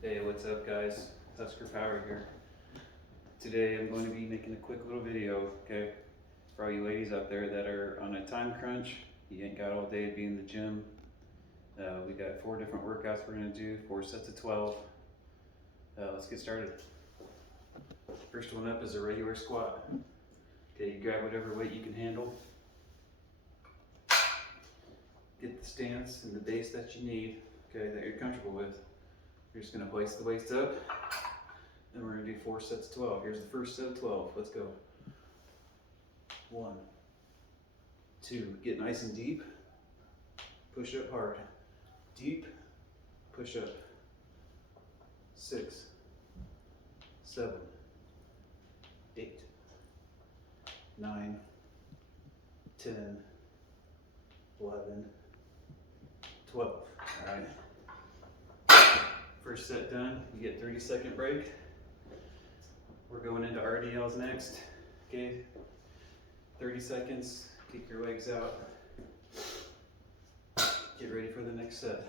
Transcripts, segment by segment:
Hey, what's up guys? Husker Power here. Today I'm going to be making a quick little video, okay? For all you ladies out there that are on a time crunch, you ain't got all day to be in the gym. We got 4 different workouts we're gonna do, 4 sets of 12. Let's get started. First one up is a regular squat. Okay, you grab whatever weight you can handle. Get the stance and the base that you need, okay, that you're comfortable with. You're just gonna hoist the weights up, and we're gonna do 4 sets of 12. Here's the first set of 12. Let's go. 1, 2. Get nice and deep. Push up hard. Deep. Push up. 6, 7, 8, 9, 10, 11, 12. All right. First set done, you get 30-second break. We're going into RDLs next, okay? 30 seconds, kick your legs out. Get ready for the next set.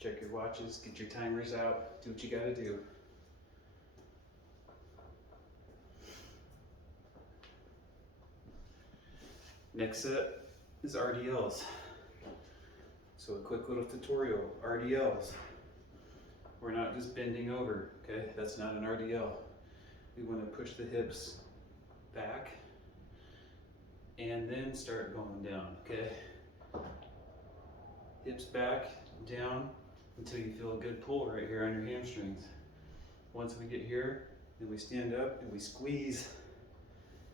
Check your watches, get your timers out, do what you gotta do. Next set is RDLs. So a quick little tutorial, RDLs. We're not just bending over, okay? That's not an RDL. We want to push the hips back and then start going down, okay? Hips back, down, until you feel a good pull right here on your hamstrings. Once we get here, then we stand up and we squeeze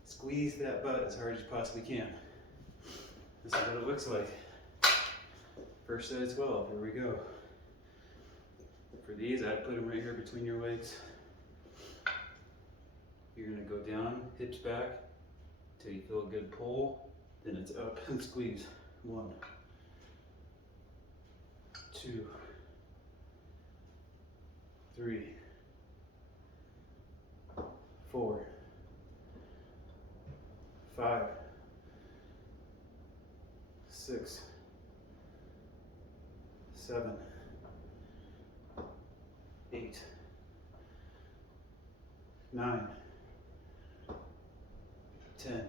that butt as hard as you possibly can. This is what it looks like. First set of 12, here we go. For these, I'd put them right here between your legs. You're gonna go down, hips back, till you feel a good pull, then it's up and squeeze. 1, 2, 3, 4, 5, 6, 7, 8, 9, 10,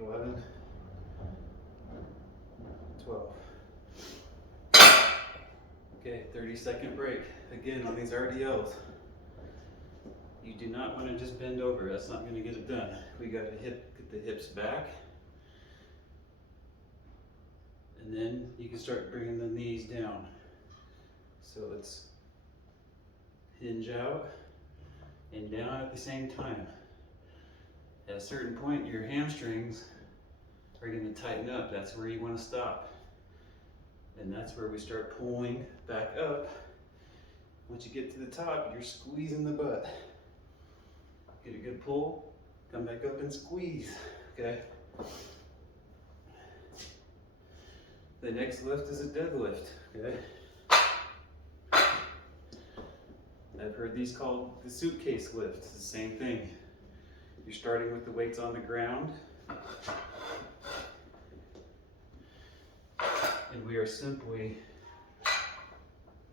11, 12. Okay, 30-second break. Again, on these RDLs, you do not want to just bend over. That's not going to get it done. We got to get the hips back. And then you can start bringing the knees down. So it's hinge out and down at the same time. At a certain point, your hamstrings are going to tighten up. That's where you want to stop. And that's where we start pulling back up. Once you get to the top, you're squeezing the butt. Get a good pull, come back up and squeeze, okay? The next lift is a deadlift, okay? I've heard these called the suitcase lift. It's the same thing. You're starting with the weights on the ground. And we are simply,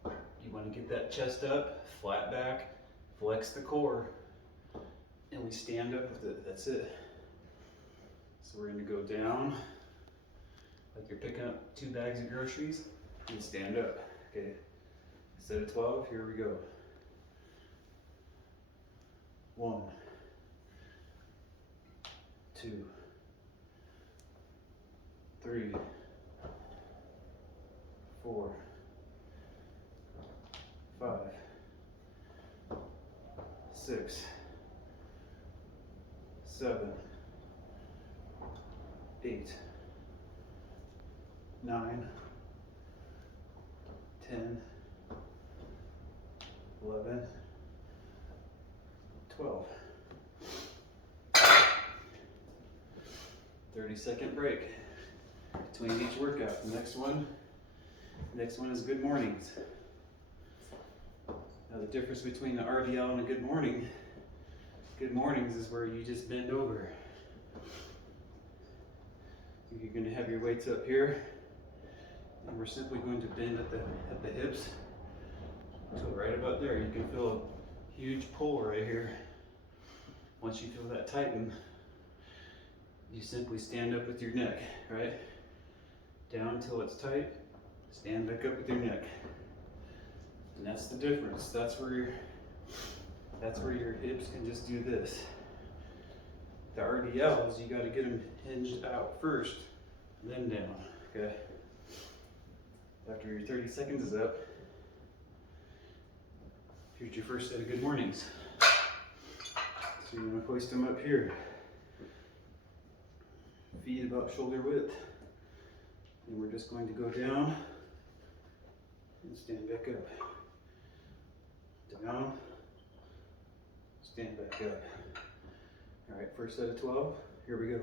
you want to get that chest up, flat back, flex the core, and we stand up with it. That's it. So we're going to go down like you're picking up 2 bags of groceries and stand up. Okay. Set of 12, here we go. 1, 2, 3, 4, 5, 6, 7, 8, 9, 10, 11, 12. 30-second break between each workout. The next one is good mornings. Now the difference between the RDL and a good mornings is where you just bend over. You're going to have your weights up here, and we're simply going to bend at the hips. So right about there, you can feel a huge pull right here. Once you feel that tighten, you simply stand up with your neck, right? Down till it's tight, stand back up with your neck. And that's the difference. That's where your hips can just do this. The RDLs, you gotta get them hinged out first, then down, okay? After your 30 seconds is up, here's your first set of good mornings. So you wanna hoist them up here. Feet about shoulder width. And we're just going to go down and stand back up. Down, stand back up. All right, first set of 12, here we go.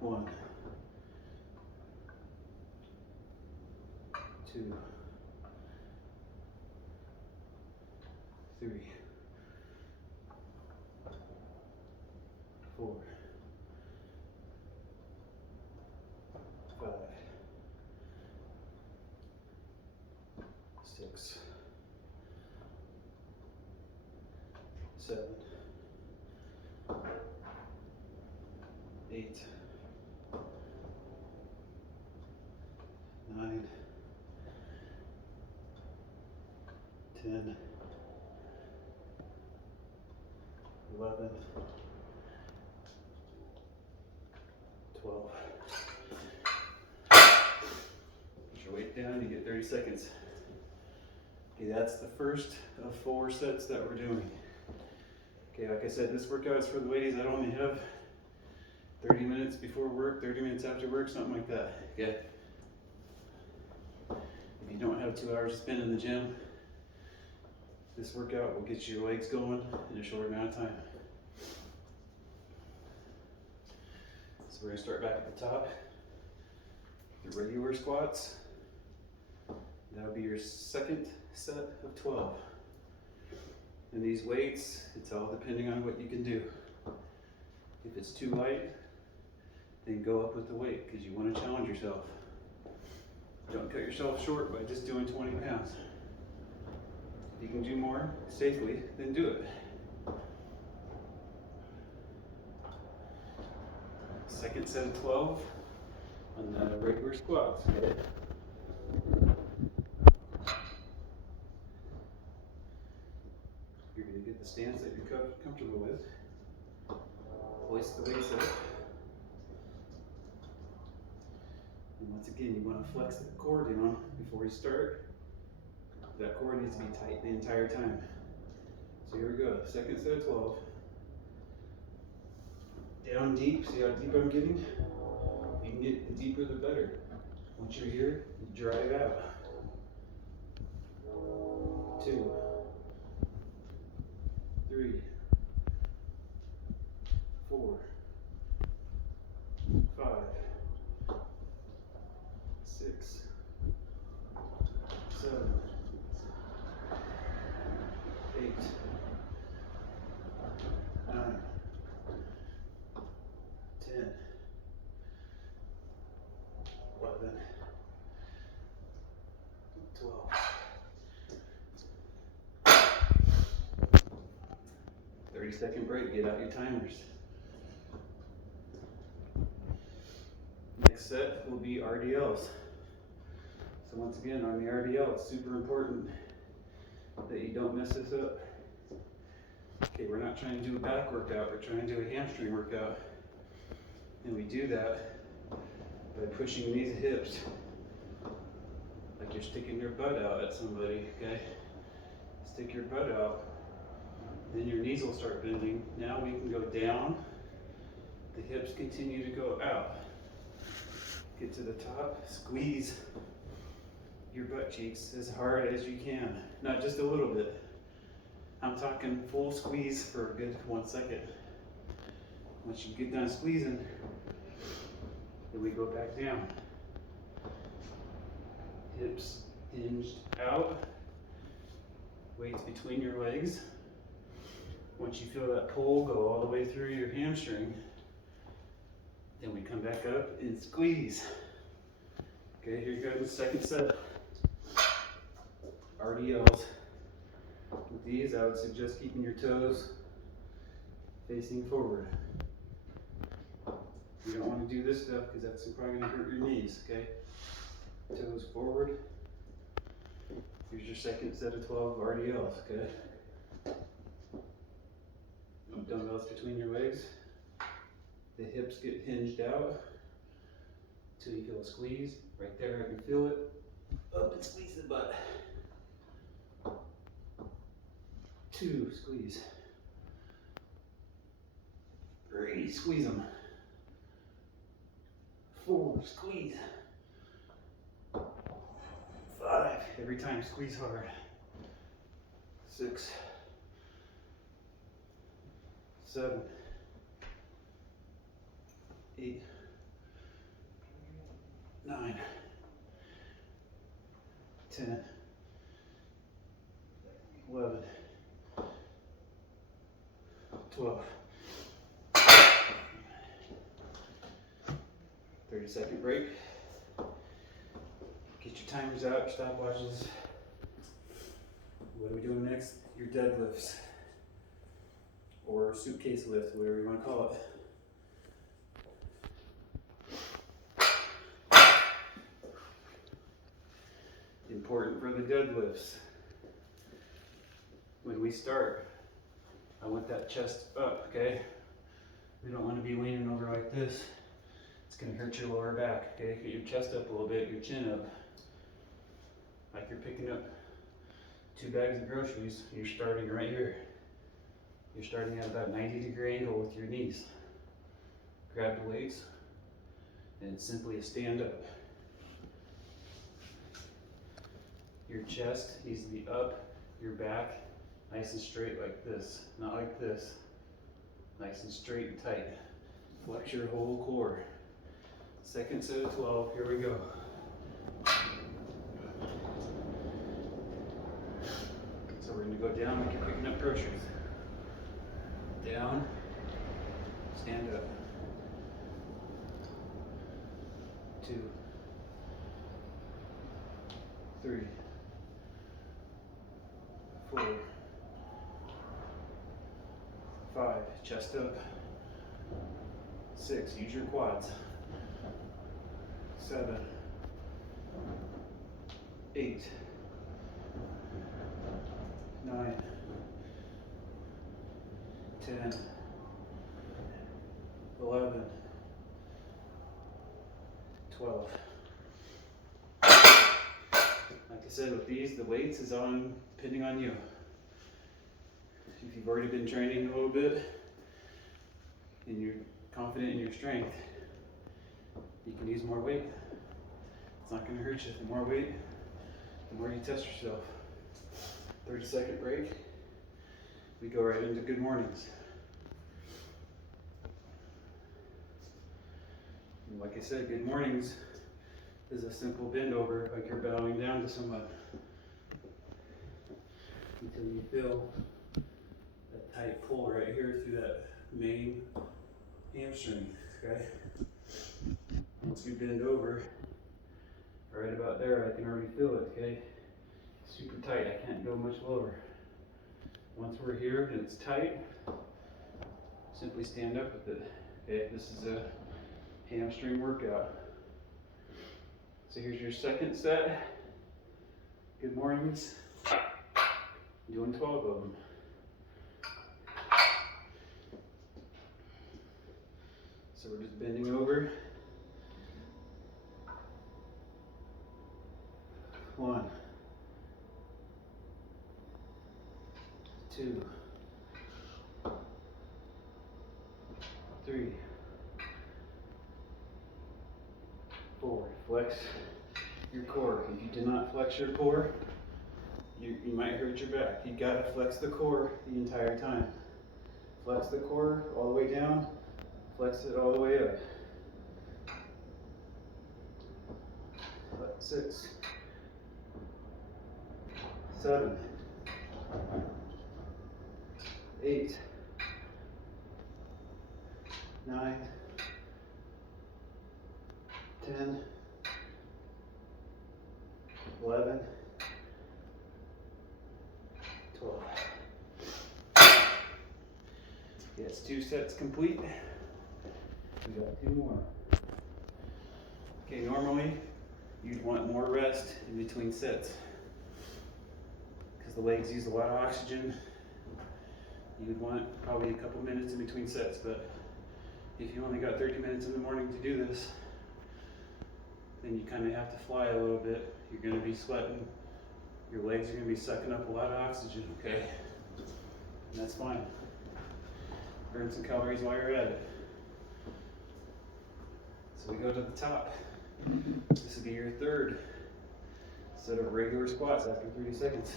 1, 2, 3, 4, 5, 6, 7, 8, 9, 10, 11, 12. Put your weight down, you get 30 seconds. Okay, that's the first of 4 sets that we're doing. Okay, like I said, this workout is for the ladies that only have 30 minutes before work, 30 minutes after work, something like that, okay? If you don't have 2 hours to spend in the gym, this workout will get your legs going in a short amount of time. So we're gonna start back at the top. Your regular squats. That'll be your second set of 12. And these weights, it's all depending on what you can do. If it's too light, then go up with the weight because you want to challenge yourself. Don't cut yourself short by just doing 20 pounds. If you can do more safely, then do it. Second set of 12 on the regular squats. You're going to get the stance that you're comfortable with. Hoist the weights up. And once again, you want to flex the core down before you start. That core needs to be tight the entire time. So here we go, second set of 12. Down deep, see how deep I'm getting? You can get the deeper the better. Once you're here, you drive out. 2, 3, 4, 5, 6, 7, 8, 9, 10, 11, 12. 30-second break, get out your timers. Next set will be RDLs. So once again, on the RDL, it's super important that you don't mess this up. Okay, we're not trying to do a back workout, we're trying to do a hamstring workout. And we do that by pushing these hips like you're sticking your butt out at somebody, okay? Stick your butt out, then your knees will start bending. Now we can go down, the hips continue to go out. Get to the top, squeeze your butt cheeks as hard as you can, not just a little bit. I'm talking full squeeze for a good 1 second. Once you get done squeezing, then we go back down. Hips hinged out, weights between your legs. Once you feel that pull go all the way through your hamstring, Then we come back up and squeeze. Okay, here goes the second set. RDLs. With these, I would suggest keeping your toes facing forward. You don't want to do this stuff because that's probably going to hurt your knees, okay? Toes forward. Here's your second set of 12 RDLs, okay? No dumbbells between your legs. The hips get hinged out until you feel a squeeze. Right there, I can feel it. Up and squeeze the butt. 2, squeeze. 3, squeeze them. 4, squeeze. 5, every time squeeze hard. 6, 7, 8, 9, 10, 11, 12. 30-second break. Get your timers out, your stopwatches. What are we doing next? Your deadlifts. Or suitcase lift, whatever you want to call it. Important for the deadlifts. When we start, I want that chest up, okay? We don't want to be leaning over like this. It's going to hurt your lower back, okay? Get your chest up a little bit, your chin up. Like you're picking up 2 bags of groceries. You're starting right here. You're starting at about 90-degree angle with your knees. Grab the weights, and it's simply a stand up. Your chest needs to be up, your back nice and straight like this, not like this. Nice and straight and tight. Flex your whole core. Second set of 12, here we go. So we're going to go down like you're picking up groceries. Down, stand up. 2, 3, 4, 5, chest up. 6, use your quads. 7, 8, 9, 10, 11, 12. Like I said, with these, the weights is on, depending on you. If you've already been training a little bit and you're confident in your strength, you can use more weight. It's not going to hurt you. The more weight, the more you test yourself. 30-second break. We go right into good mornings. And like I said, good mornings is a simple bend over, like you're bowing down to someone, until you feel that tight pull right here through that main hamstring, okay? Once we bend over, right about there, I can already feel it, okay? Super tight, I can't go much lower. Once we're here and it's tight, simply stand up with it, okay? This is a hamstring workout. So here's your second set. Good mornings. Doing 12 of them. So we're just bending over. 1, 2, 3, 4. Flex your core. If you do not flex your core, you might hurt your back. You gotta flex the core the entire time. Flex the core all the way down, flex it all the way up. 6, 7, 8, 9, 10, 11, 12. Yes, 2 sets complete. We got 2 more. Okay, normally you'd want more rest in between sets because the legs use a lot of oxygen. You would want probably a couple minutes in between sets, but if you only got 30 minutes in the morning to do this, then you kind of have to fly a little bit. You're going to be sweating. Your legs are going to be sucking up a lot of oxygen, okay? And that's fine. Burn some calories while you're at it. So we go to the top. This will be your 3rd set of regular squats after 30 seconds.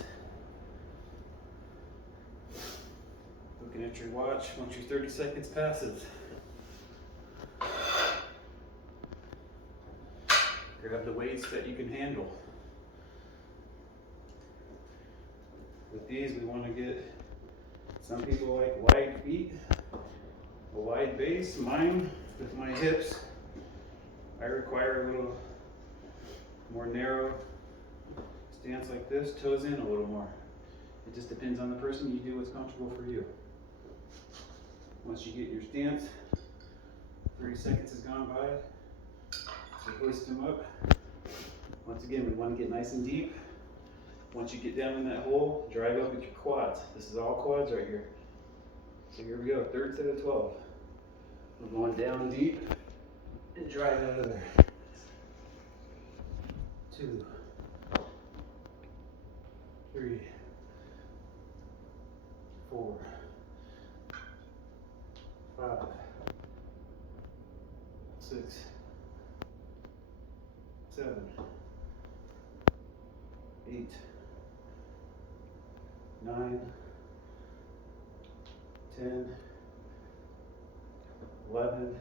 Looking at your watch once your 30 seconds passes. Grab the weights that you can handle. With these, we want to get, some people like wide feet, a wide base. Mine, with my hips, I require a little more narrow stance like this, toes in a little more. It just depends on the person. You do what's comfortable for you. Once you get your stance, 30 seconds has gone by, you hoist them up. Once again, we want to get nice and deep. Once you get down in that hole, drive up with your quads. This is all quads right here. So here we go, 3rd set of 12. We're going down deep and drive out of there. 2, 3, 4, 5, 6, 7, 8, 9, 10, 11,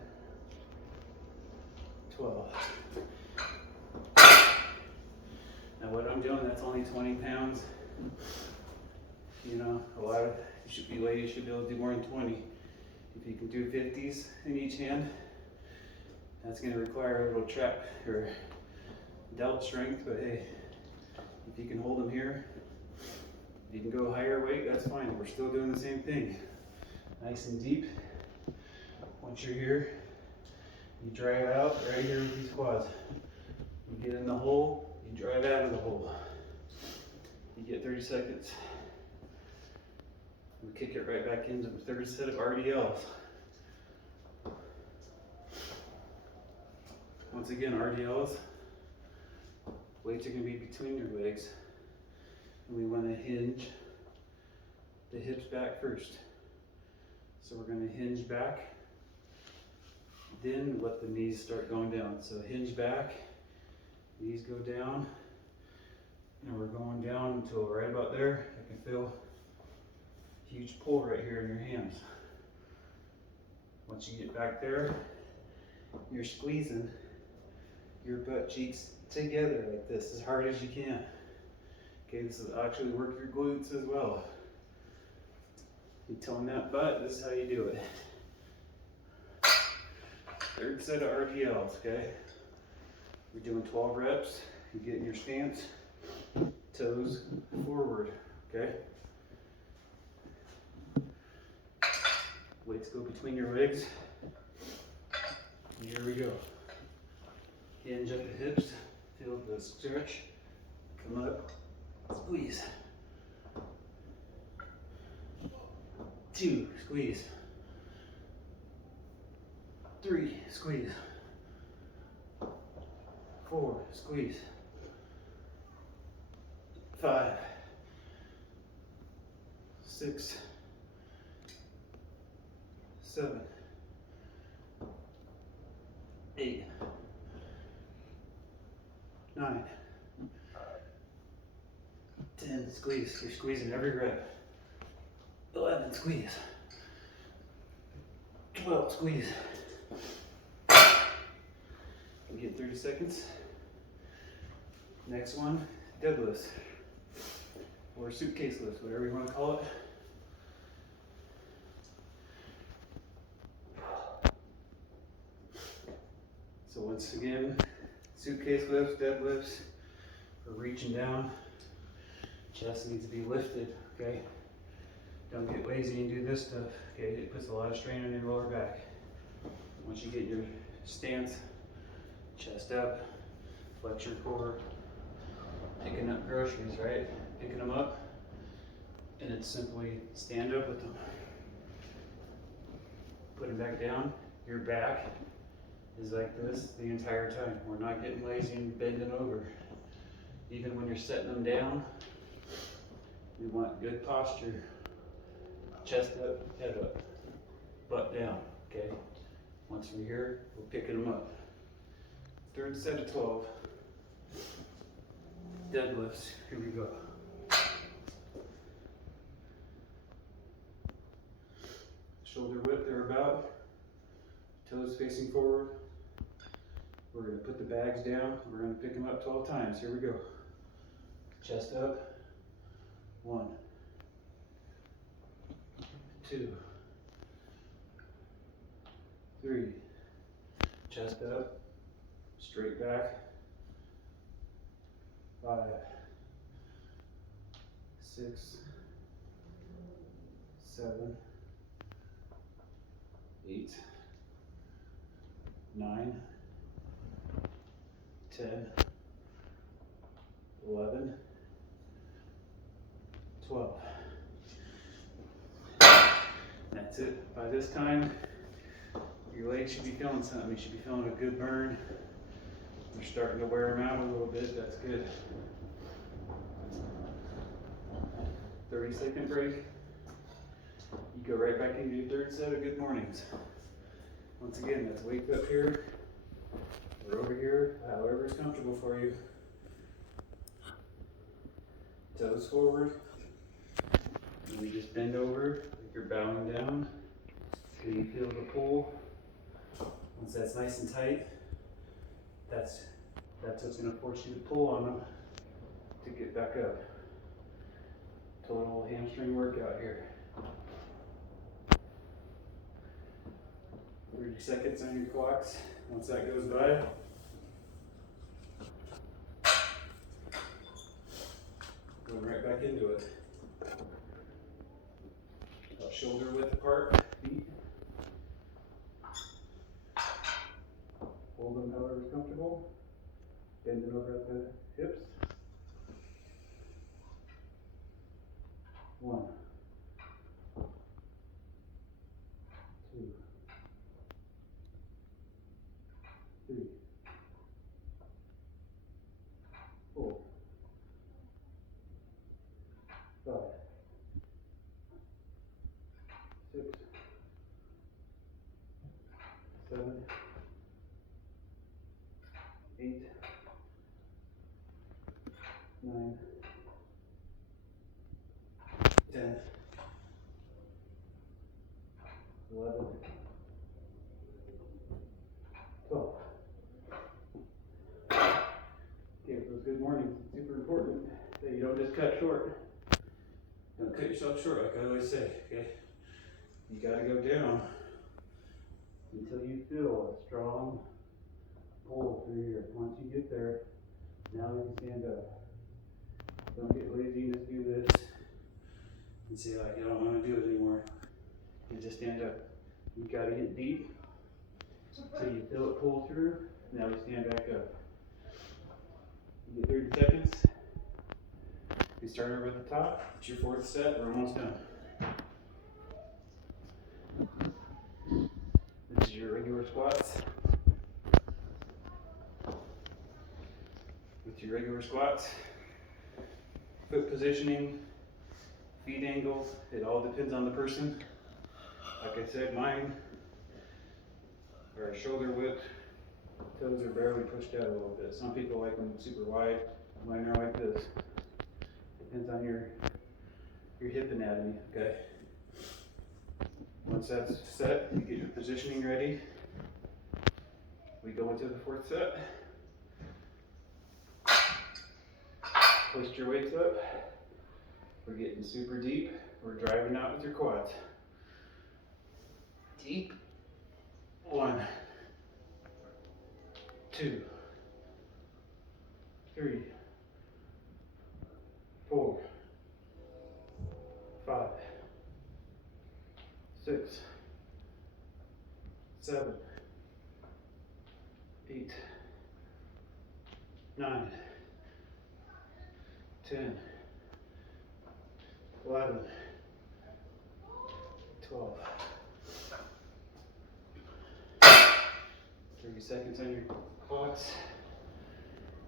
12. Now what I'm doing, that's only 20 pounds. You know, ladies should be able to do more than 20. If you can do 50s in each hand, that's going to require a little trap or delt strength, but hey, if you can hold them here, you can go higher weight, that's fine. We're still doing the same thing. Nice and deep. Once you're here, you drive out right here with these quads. You get in the hole, you drive out of the hole. You get 30 seconds. We kick it right back into the 3rd set of RDLs. Once again, RDLs, weights are going to be between your legs. And we want to hinge the hips back first. So we're going to hinge back, then let the knees start going down. So hinge back, knees go down, and we're going down until right about there. I can feel a huge pull right here in your hands. Once you get back there, you're squeezing your butt cheeks together like this as hard as you can. Okay, this will actually work your glutes as well. You tone that butt, this is how you do it. 3rd set of RDLs, okay? We're doing 12 reps. You get in your stance, toes forward, okay? Weights go between your legs. Here we go. Hinge up the hips, feel the stretch, come up, squeeze. 2, squeeze. 3, squeeze. 4, squeeze. 5, 6, 7, 8, 9, 10, squeeze. You're squeezing every rep. 11, squeeze. 12, squeeze. You get 30 seconds. Next one, deadlifts. Or suitcase lifts, whatever you want to call it. So once again, suitcase lifts, deadlifts, or reaching down. Chest needs to be lifted, okay? Don't get lazy and do this stuff, okay? It puts a lot of strain on your lower back. Once you get your stance, chest up, flex your core, picking up groceries, right? Picking them up, and it's simply stand up with them. Put them back down. Your back is like this the entire time. We're not getting lazy and bending over. Even when you're setting them down, we want good posture. Chest up, head up, butt down, okay? Once we're here, we're picking them up. Third set of 12. Deadlifts, here we go. Shoulder width or about, toes facing forward. We're gonna put the bags down, we're gonna pick them up 12 times, here we go. Chest up, 1, 2, 3, chest up, straight back, 5, 6, 7, 8, 9, 10, 11, 12. That's it. By this time, your legs should be feeling something. You should be feeling a good burn. You're starting to wear them out a little bit. That's good. 30-second break. You go right back into your third set of good mornings. Once again, let's wake up here or over here, however is comfortable for you. Toes forward. And we just bend over like you're bowing down. Can you feel the pull? Once that's nice and tight, that's what's going to force you to pull on them to get back up. Total hamstring workout here. 30 seconds on your clocks. Once that goes by, go right back into it. About shoulder width apart, feet. Hold them however is comfortable. Bending over at the hips. 1, 2, 3, 4, 5, 6, 7, 8, 9, 10, 11, 12. Okay, for those good mornings, it's super important that you don't just cut short. Don't cut yourself short, like I always say, okay? You gotta go down until you feel a strong pull through here. Once you get there, now you can stand up. Don't get lazy and just do this and say like, I don't want to do it anymore. You just stand up. You gotta get deep so you feel it pull through. Now we stand back up. You get 30 seconds. You start over at the top. It's your fourth set. We're almost done. This is your regular squats. With your regular squats, foot positioning, feet angles, it all depends on the person. Like I said, mine are shoulder width, toes are barely pushed out a little bit. Some people like them super wide, mine are like this. Depends on your hip anatomy, okay? Once that's set, you get your positioning ready. We go into the fourth set. Hoist your weights up. We're getting super deep. We're driving out with your quads. Deep. 1, 2, 3, 4, 5, 6, 7, 8, 9, 10, 11, 12. 30 seconds on your clocks.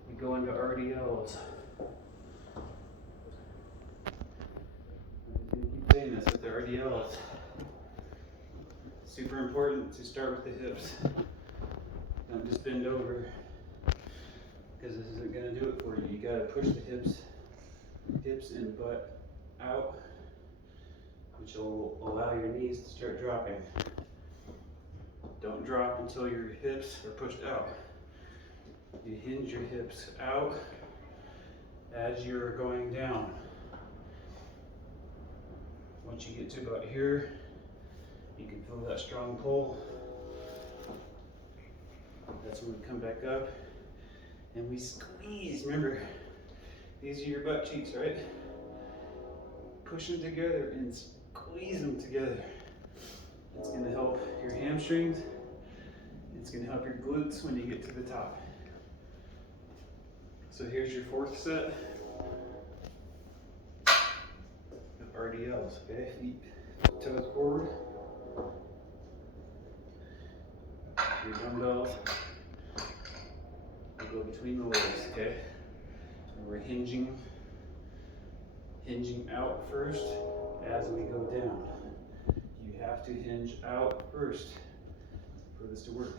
We go into RDLs. I'm going to keep saying this with the RDLs. Super important to start with the hips. Don't just bend over, because this isn't going to do it for you. You got to push the hips and butt out, which will allow your knees to start dropping. Don't drop until your hips are pushed out. You hinge your hips out as you're going down. Once you get to about here, you can feel that strong pull. That's when we come back up and we squeeze. Remember, these are your butt cheeks, right? Push them together and squeeze them together. It's going to help your hamstrings. It's going to help your glutes when you get to the top. So here's your fourth set of RDLs, okay? Feet, toes forward. Your dumbbells will go between the legs, okay? And we're hinging out first as we go down. You have to hinge out first for this to work.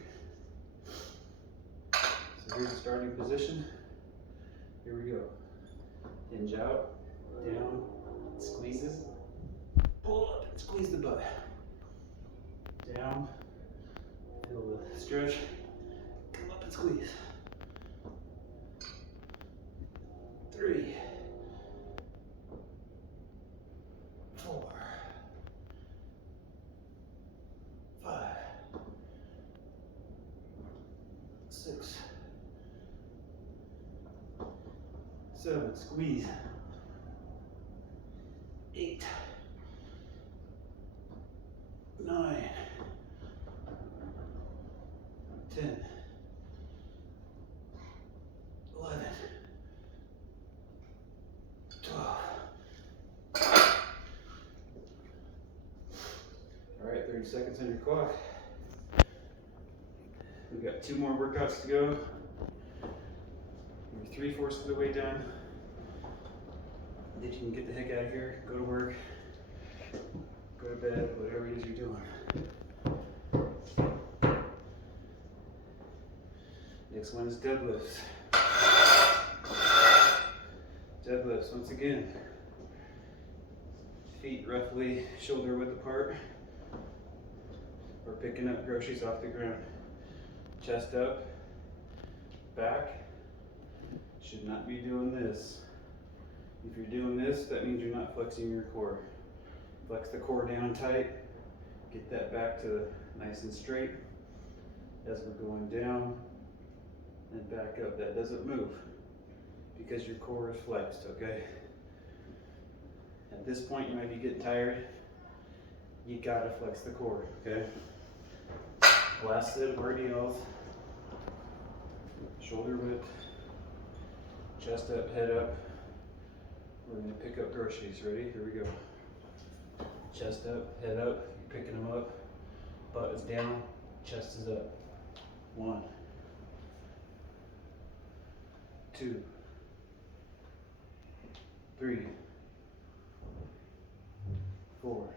So here's the starting position. Here we go. Hinge out, down, squeezes, pull up and squeeze the butt. Down, feel the stretch, come up and squeeze. 3, 4, 5, 6, 7, squeeze. 8, 9, 10, 11, 12. All right, 30 seconds on your clock. We've got 2 more workouts to go. You're 3/4 of the way done. If you can get the heck out of here, go to work, go to bed, whatever it is you're doing. Next one is deadlifts. Deadlifts, once again. Feet roughly shoulder width apart. We're picking up groceries off the ground. Chest up, back. Should not be doing this. If you're doing this, that means you're not flexing your core. Flex the core down tight. Get that back to nice and straight as we're going down and back up. That doesn't move because your core is flexed, okay? At this point, you might be getting tired. You gotta flex the core, okay? Last set of RDLs. Shoulder width, chest up, head up. We're gonna pick up groceries. Ready? Here we go. Chest up, head up. You're picking them up. Butt is down, chest is up. 1, 2, 3, 4,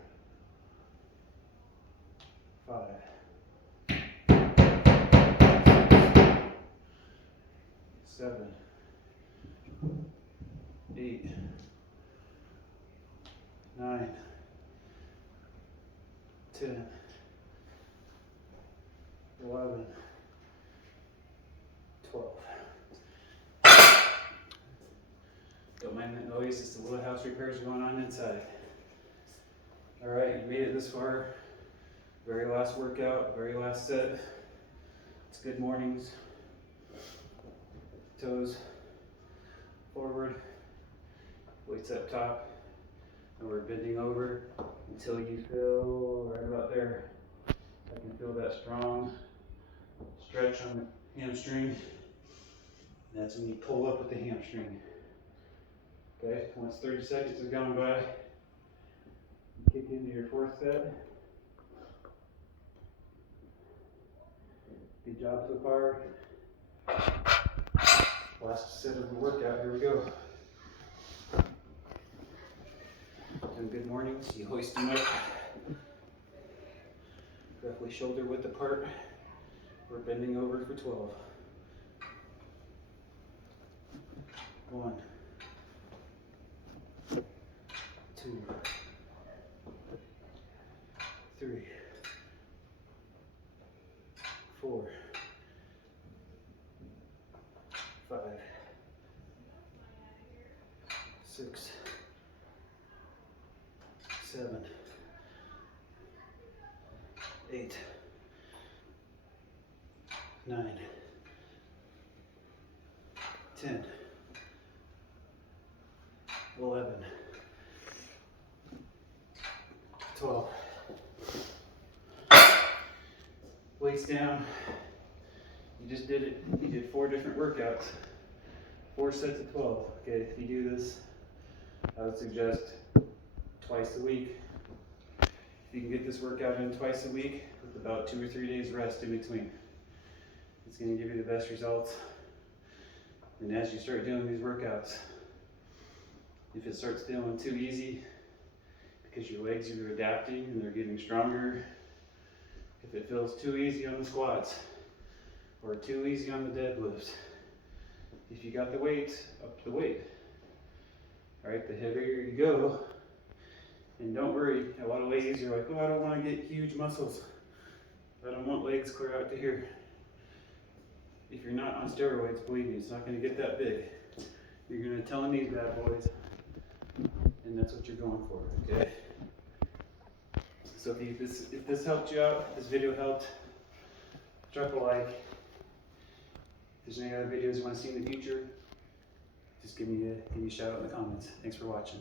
5, 7, 8, 9, 10, 11, 12. Don't mind that noise, it's the little house repairs going on inside. All right, you made it this far. Very last workout, very last set. It's good mornings. Toes forward, weights up top, and we're bending over until you feel right about there. I can feel that strong stretch on the hamstring. That's when you pull up with the hamstring. Okay, once 30 seconds has gone by, kick into your fourth set. Good job so far. Last set of the workout, here we go. And good morning, so you hoist them up. Roughly shoulder width apart. We're bending over for 12. 1, 2, 3, 4, 5, 6, 7, 8, 9, 10, 11, 12. Weights down. You just did it. You did 4 different workouts. 4 sets of 12. Okay, if you do this, I would suggest twice a week. If you can get this workout in twice a week with about 2 or 3 days rest in between, it's going to give you the best results. And as you start doing these workouts, if it starts feeling too easy because your legs are adapting and they're getting stronger, if it feels too easy on the squats or too easy on the deadlifts, if you got the weights, up the weight. All right, the heavier you go, and don't worry, a lot of ladies are like, oh, I don't want to get huge muscles. I don't want legs clear out to here. If you're not on steroids, believe me, it's not going to get that big. You're going to tell these bad boys, and that's what you're going for, okay? So if this helped you out, if this video helped, drop a like. If there's any other videos you want to see in the future, just give me a shout out in the comments. Thanks for watching.